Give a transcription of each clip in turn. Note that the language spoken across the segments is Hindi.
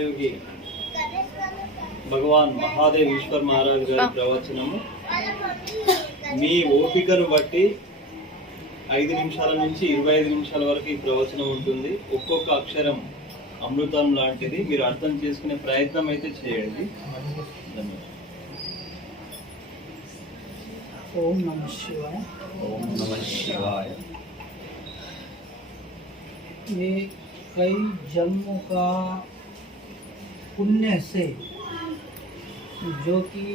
మహాయోగి భగవాన్ మహాదేవ్ ఈశ్వర్ మహారాజ్ గారి ప్రవచనము మీ ఓపికను బట్టి 5 నిమిషాల నుంచి 25 నిమిషాల వరకు ఈ ప్రవచనం ఉంటుంది. ఒక్కొక్క అక్షరం అమృతం లాంటిది. మీరు అర్థం చేసుకునే ప్రయత్నం అయితే చేయండి. ధన్యవాదాలు. ओम नमः शिवाय। ఓం నమః శివాయ. ये कई जन्मों का पुण्य से जो कि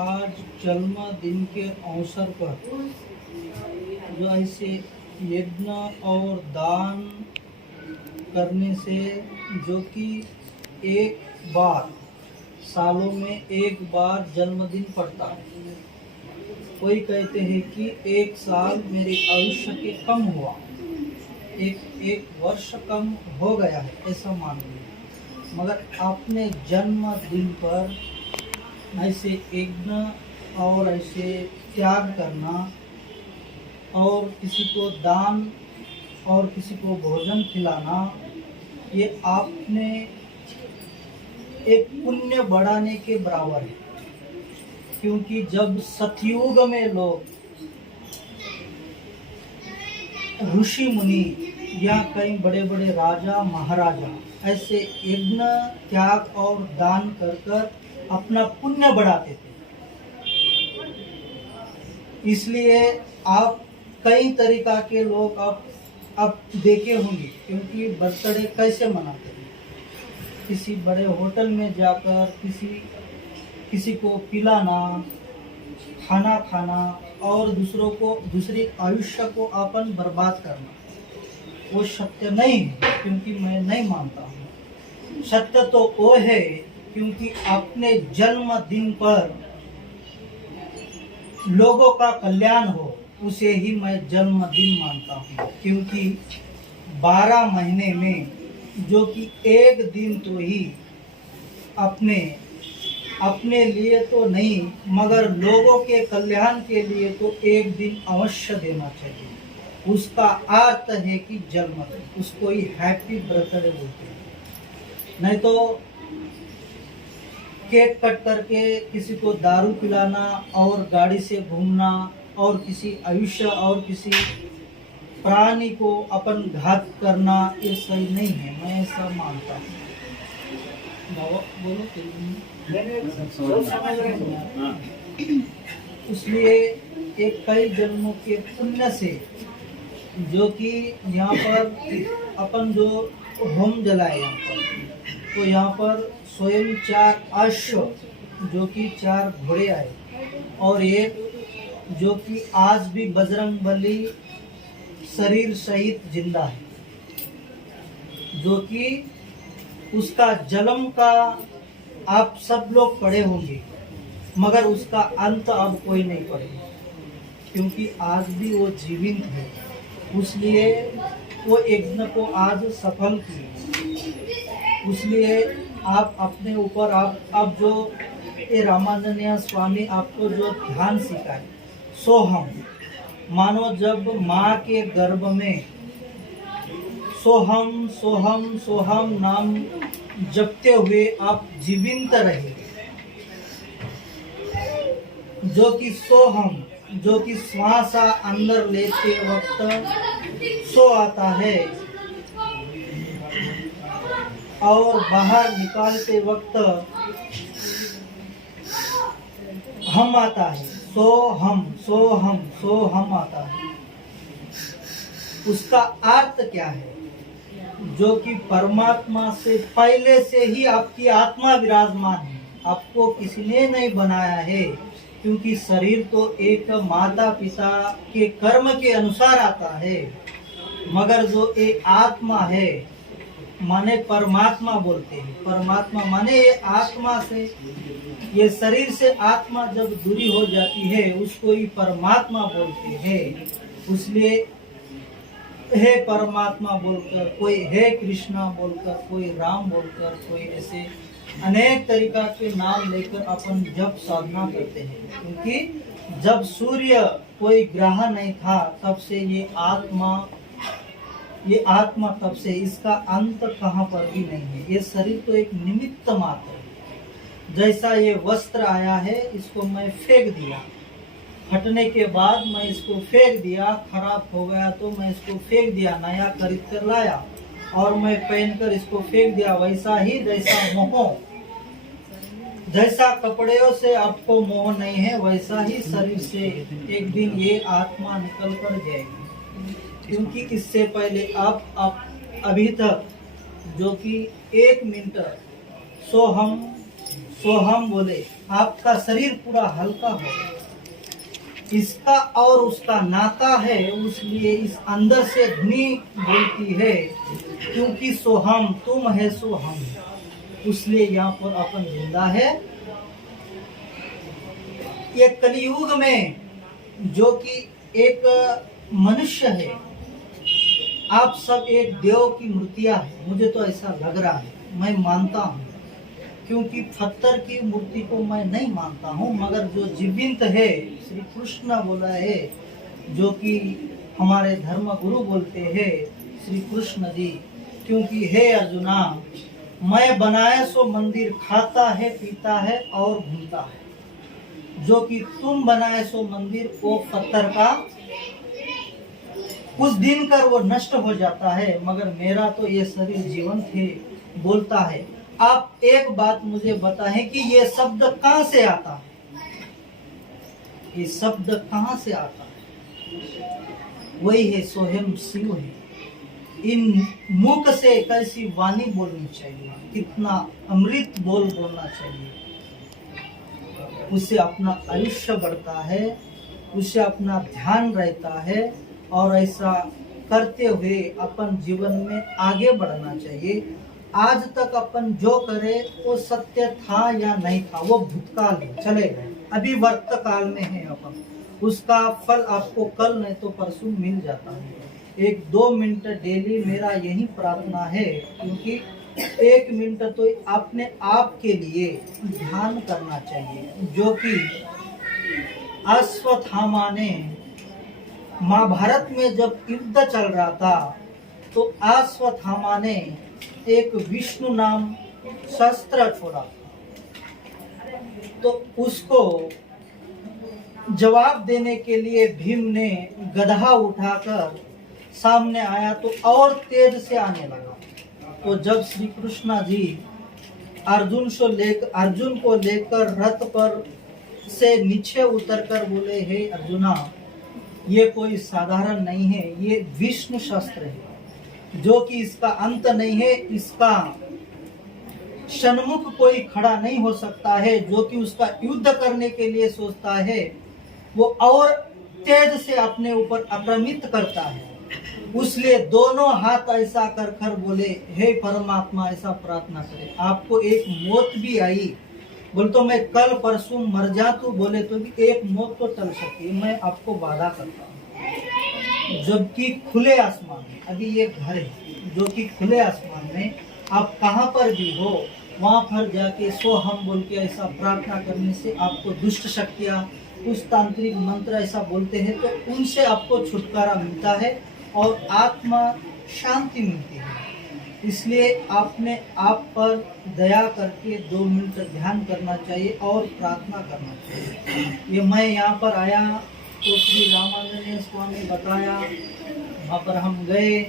आज जन्मदिन के अवसर पर जो ऐसे यज्ञ और दान करने से जो कि एक बार सालों में एक बार जन्मदिन पड़ता है। कोई कहते हैं कि 1 साल मेरे आयुष्य के कम हुआ, एक वर्ष कम हो गया है, ऐसा मान लीजिए। मगर अपने जन्मदिन पर ऐसे यज्ञ और ऐसे त्याग करना और किसी को दान और किसी को भोजन खिलाना, ये आपने एक पुण्य बढ़ाने के बराबर है। क्योंकि जब सतयुग में लोग ऋषि मुनि या कई बड़े बड़े राजा महाराजा ऐसे यज्ञ त्याग और दान कर कर अपना पुण्य बढ़ाते थे। इसलिए आप कई तरीका के लोग अब देखे होंगे, क्योंकि बर्थडे कैसे मनाते हैं। किसी बड़े होटल में जाकर किसी को पिलाना, खाना खाना और दूसरी आयुष्य को अपन बर्बाद करना, वो सत्य नहीं है। क्योंकि मैं नहीं मानता हूँ। सत्य तो वो है क्योंकि अपने जन्मदिन पर लोगों का कल्याण हो, उसे ही मैं जन्मदिन मानता हूँ। क्योंकि 12 महीने में जो कि एक दिन तो ही अपने लिए तो नहीं मगर लोगों के कल्याण के लिए तो एक दिन अवश्य देना चाहिए। उसका अर्थ है कि जन्मदिन, उसको ही हैप्पी बर्थडे बोलते हैं। नहीं तो केक कट करके किसी को दारू पिलाना और गाड़ी से घूमना और किसी आयुष्य और किसी प्राणी को अपन घात करना, ये सही नहीं है। मैं ऐसा मानता हूँ। बोलो। इसलिए एक कई जन्मों के पुण्य से जो कि यहाँ पर अपन जो होम जलाए यहाँ पर, तो यहाँ पर स्वयं 4 अश्व जो कि 4 घोड़े आए और एक जो कि आज भी बजरंग बली शरीर सहित जिंदा है, जो कि उसका जन्म का आप सब लोग पढ़े होंगे मगर उसका अंत अब कोई नहीं पढ़ेगा, क्योंकि आज भी वो जीवित है। इसलिए वो यज्ञ को आज सफल किए। इसलिए आप अपने ऊपर आप जो ये रामानंदीय स्वामी आपको जो ध्यान सिखाए, सोहम मानो जब माँ के गर्भ में सोहम सोहम सोहम नाम जपते हुए आप जीवित रहे। जो कि सोहम जो कि श्वास अंदर लेते वक्त सो आता है और बाहर निकालते वक्त हम आता है। सोहम सोहम सोहम आता है। उसका अर्थ क्या है? जो कि परमात्मा से पहले से ही आपकी आत्मा विराजमान है। आपको किसी ने नहीं बनाया है, क्योंकि शरीर तो एक माता पिता के कर्म के अनुसार आता है। मगर जो एक आत्मा है माने परमात्मा बोलते हैं। परमात्मा माने ये आत्मा से, ये शरीर से आत्मा जब दूरी हो जाती है उसको ही परमात्मा बोलते हैं। इसलिए हे परमात्मा बोलकर, कोई हे कृष्णा बोलकर, कोई राम बोलकर, कोई ऐसे अनेक तरीका के नाम लेकर अपन जब साधना करते हैं। क्योंकि जब सूर्य कोई ग्रह नहीं था तब से ये आत्मा ये आत्मा तब से, इसका अंत कहाँ पर भी नहीं है। ये शरीर तो एक निमित्त मात्र है। जैसा ये वस्त्र आया है, इसको मैं फेंक दिया, फटने के बाद मैं इसको फेंक दिया, खराब हो गया तो मैं इसको फेंक दिया, नया खरीद कर लाया और मैं पहनकर इसको फेंक दिया। वैसा ही जैसा मोह, जैसा कपड़ों से आपको मोह नहीं है, वैसा ही शरीर से एक दिन ये आत्मा निकल कर जाएगी। क्योंकि इससे पहले आप अभी तक जो कि 1 मिनट सोहम बोले, आपका शरीर पूरा हल्का हो गया। इसका और उसका नाता है, इसलिए इस अंदर से ध्वनि बोलती है, क्योंकि सोहम तुम है सोहम, इसलिए यहाँ पर अपन जिंदा है। ये कलयुग में जो कि एक मनुष्य है, आप सब एक देव की मूर्तियां हैं, मुझे तो ऐसा लग रहा है, मैं मानता हूँ। क्योंकि पत्थर की मूर्ति को मैं नहीं मानता हूँ, मगर जो जीवित है, श्री कृष्ण बोला है, जो कि हमारे धर्म गुरु बोलते हैं श्री कृष्ण जी, क्योंकि हे अर्जुना, मैं बनाया सो मंदिर खाता है, पीता है और घूमता है। जो कि तुम बनाए सो मंदिर वो पत्थर का कुछ दिन कर वो नष्ट हो जाता है, मगर मेरा तो ये शरीर जीवंत है, बोलता है। आप एक बात मुझे बताएं कि ये शब्द कहाँ से आता है? ये शब्द कहाँ से आता है? वही है सोहम शिव है। इन मुख से कैसी वाणी बोलनी चाहिए, कितना अमृत बोलना चाहिए, उससे अपना आयुष्य बढ़ता है, उससे अपना ध्यान रहता है, और ऐसा करते हुए अपन जीवन में आगे बढ़ना चाहिए। आज तक अपन जो करे वो सत्य था या नहीं था, वो भूतकाल में चले गए, अभी वर्तकाल में है अपन, उसका फल आपको कल नहीं तो परसों मिल जाता है। 1-2 मिनट डेली मेरा यही प्रार्थना है, क्योंकि 1 मिनट तो अपने आप के लिए ध्यान करना चाहिए। जो कि अश्वत्थामा ने महाभारत में जब युद्ध चल रहा था, तो अश्वत्थामा ने एक विष्णु नाम शस्त्र छोड़ा, तो उसको जवाब देने के लिए भीम ने गधा उठाकर सामने आया, तो और तेज से आने लगा। तो जब श्री कृष्ण जी अर्जुन को लेकर रथ पर से नीचे उतरकर बोले, हे अर्जुना, ये कोई साधारण नहीं है, ये विष्णु शस्त्र है, जो कि इसका अंत नहीं है, इसका सन्मुख कोई खड़ा नहीं हो सकता है। जो कि उसका युद्ध करने के लिए सोचता है, वो और तेज से अपने ऊपर आक्रमित करता है। उसलिए दोनों हाथ ऐसा कर बोले, हे परमात्मा, ऐसा प्रार्थना करे, आपको एक मौत भी आई, बोले तो मैं कल परसों मर जा, तो बोले तो भी एक मौत तो टल सकती है, मैं आपको वादा करता हूँ। जबकि खुले आसमान में, अभी ये घर है, जो कि खुले आसमान में आप कहाँ पर भी हो, वहाँ पर जाके सोहम बोल के ऐसा प्रार्थना करने से आपको दुष्ट शक्तियाँ, कुछ तांत्रिक मंत्र ऐसा बोलते हैं, तो उनसे आपको छुटकारा मिलता है और आत्मा शांति मिलती है। इसलिए आपने आप पर दया करके 2 मिनट ध्यान करना चाहिए और प्रार्थना करना चाहिए। ये मैं यहाँ पर आया तो श्री रामानंद स्वामी बताया, वहाँ पर हम गए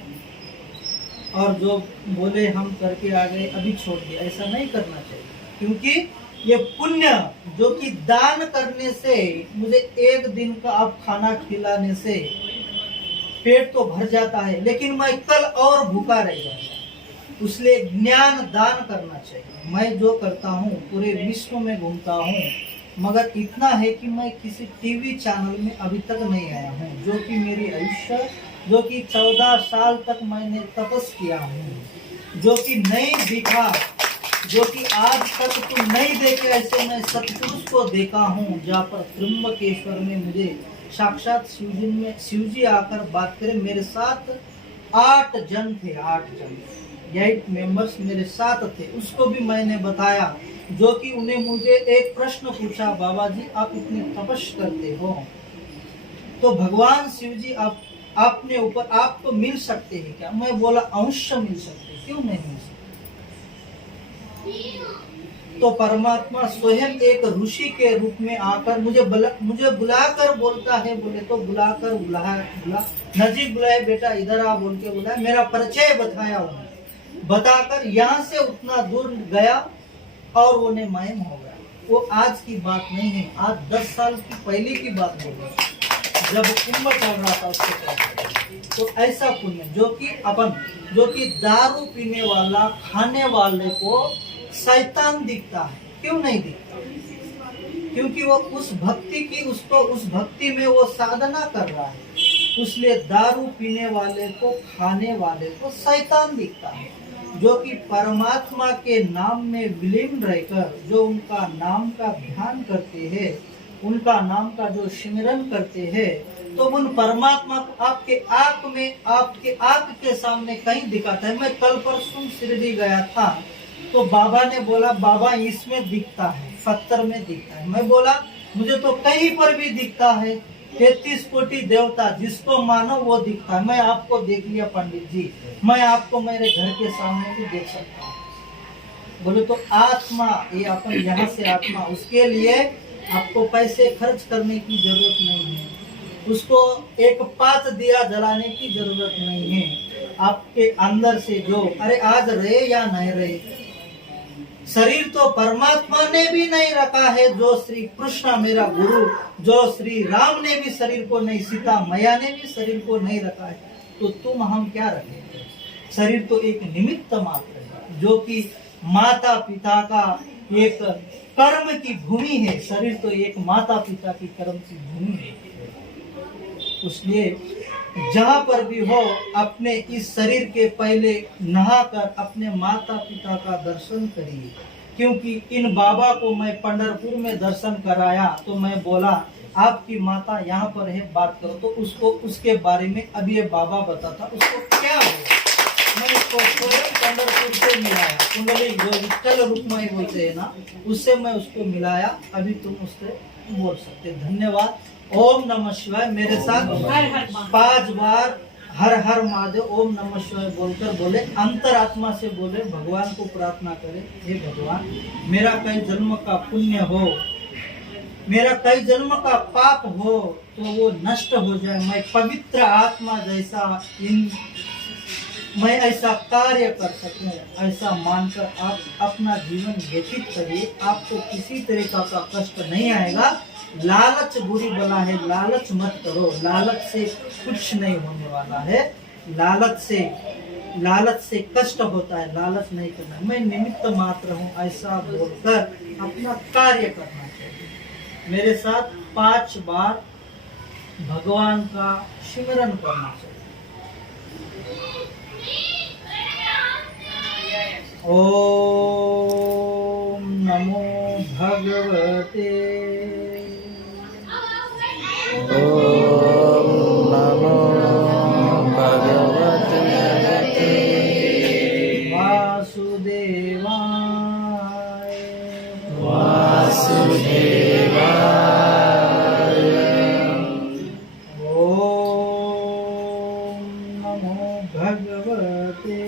और जो बोले हम करके आ गए, अभी छोड़ दिया। ऐसा नहीं करना चाहिए, क्योंकि ये पुण्य जो कि दान करने से, मुझे 1 दिन का आप खाना खिलाने से पेट तो भर जाता है, लेकिन मैं कल और भूखा रह जाता। इसलिए ज्ञान दान करना चाहिए। मैं जो करता हूँ, पूरे विश्व में घूमता हूँ, मगर इतना है कि मैं किसी टीवी चैनल में अभी तक नहीं आया हूँ। जो कि मेरी आयुष्य, जो कि 14 साल तक मैंने तपस किया हूँ, जो कि नहीं दिखा, जो कि आज तक तुम नहीं देखे ऐसे मैं सतपुरुष को देखा हूँ। जहाँ पर त्र्यंबकेश्वर में मुझे साक्षात शिव जी आकर बात करे। मेरे साथ 8 जन थे, 8 मेंबर्स मेरे साथ थे। उसको भी मैंने बताया, जो कि उन्हें मुझे एक प्रश्न पूछा, बाबा जी आप इतनी तपस्या करते हो, तो भगवान शिव जी आप आपने ऊपर आपको मिल सकते हैं क्या? मैं बोला अवश्य मिल सकते, क्यों नहीं मिल सकते? तो परमात्मा स्वयं एक ऋषि के रूप में आकर मुझे बुलाकर बोलता है। बोले तो बुला नजीक बुलाए, बेटा इधर आ बोल के बुलाया, मेरा परिचय बताया उन्होंने, बताकर यहाँ से उतना दूर गया और वो ने मायम हो गया। वो आज की बात नहीं है, आज 10 साल की पहले की बात बोल रही, जब कुंभ चल रहा था उसके पास। तो ऐसा पुण्य जो कि दारू पीने वाला, खाने वाले को शैतान दिखता है, क्यों नहीं दिखता? क्योंकि वो उस भक्ति में वो साधना कर रहा है, इसलिए दारू पीने वाले को, खाने वाले को शैतान दिखता है। जो कि परमात्मा के नाम में विलीन रहकर जो उनका नाम का ध्यान करते हैं, उनका नाम का जो सिमरन करते हैं, तो उन परमात्मा को आपके आंख के सामने कहीं दिखाता है। मैं कल परसों शिरडी गया था, तो बाबा ने बोला, बाबा इसमें दिखता है, पत्थर में दिखता है। मैं बोला मुझे तो कहीं पर भी दिखता है, 33 कोटि देवता जिसको मानो वो दिखता है। मैं आपको देख लिया पंडित जी, मैं आपको मेरे घर के सामने भी देख सकता हूँ। बोले तो आत्मा, ये अपन यहाँ से आत्मा, उसके लिए आपको पैसे खर्च करने की जरूरत नहीं है, उसको एक पात दिया जलाने की जरूरत नहीं है। आपके अंदर से जो, अरे आज रहे या नहीं रहे, शरीर तो परमात्मा ने भी नहीं रखा है, जो श्री कृष्ण मेरा गुरु, जो श्री राम ने भी शरीर को नहीं, सीता मैया ने भी शरीर को नहीं रखा है, तो तुम हम क्या रखेंगे? शरीर तो एक निमित्त मात्र है, जो कि माता पिता का एक कर्म की भूमि है। शरीर तो एक माता पिता की कर्म की भूमि है। इसलिए जहाँ पर भी हो, अपने इस शरीर के पहले नहाकर अपने माता पिता का दर्शन करिए। क्योंकि इन बाबा को मैं पंढरपुर में दर्शन कराया, तो मैं बोला आपकी माता यहाँ पर है, बात करो। तो उसको उसके बारे में अभी ये बाबा बताता उसको क्या हो। मैं उसको स्वयं पंढरपुर से मिलाया, कुंडली जो विठ्ठल रुक्माई बोलते हैं ना, उससे मैं उसको मिलाया। अभी तुम उससे बोल सकते। धन्यवाद। ओम नमः शिवाय मेरे साथ 5 बार हर हर महादेव ओम नमः शिवाय बोलकर बोले, अंतरात्मा से बोले, भगवान को प्रार्थना करें, हे भगवान मेरा कई जन्म का पुण्य हो, मेरा कई जन्म का पाप हो तो वो नष्ट हो जाए। मैं पवित्र आत्मा जैसा मैं ऐसा कार्य कर सकूं, ऐसा मानकर आप अपना जीवन व्यतीत करिए। आपको किसी तरीका का कष्ट नहीं आएगा। लालच बुरी बला है, लालच मत करो। लालच से कुछ नहीं होने वाला है। लालच से कष्ट होता है, लालच नहीं करना। मैं निमित्त मात्र हूँ, ऐसा बोलकर अपना कार्य करना चाहिए। मेरे साथ 5 बार भगवान का सिमरन करना चाहिए। ओम नमो भगवते, ओम नमो भगवते वासुदेवाय ओम नमो भगवते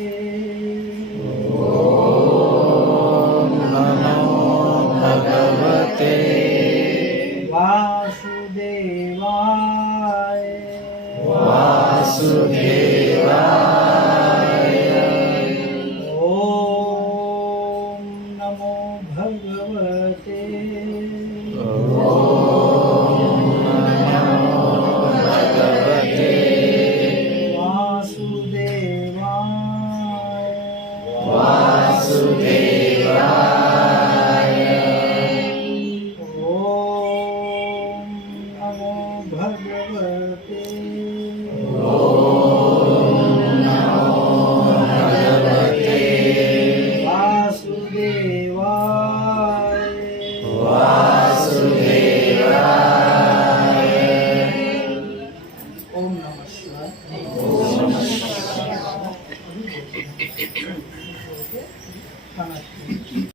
वासुदेवाय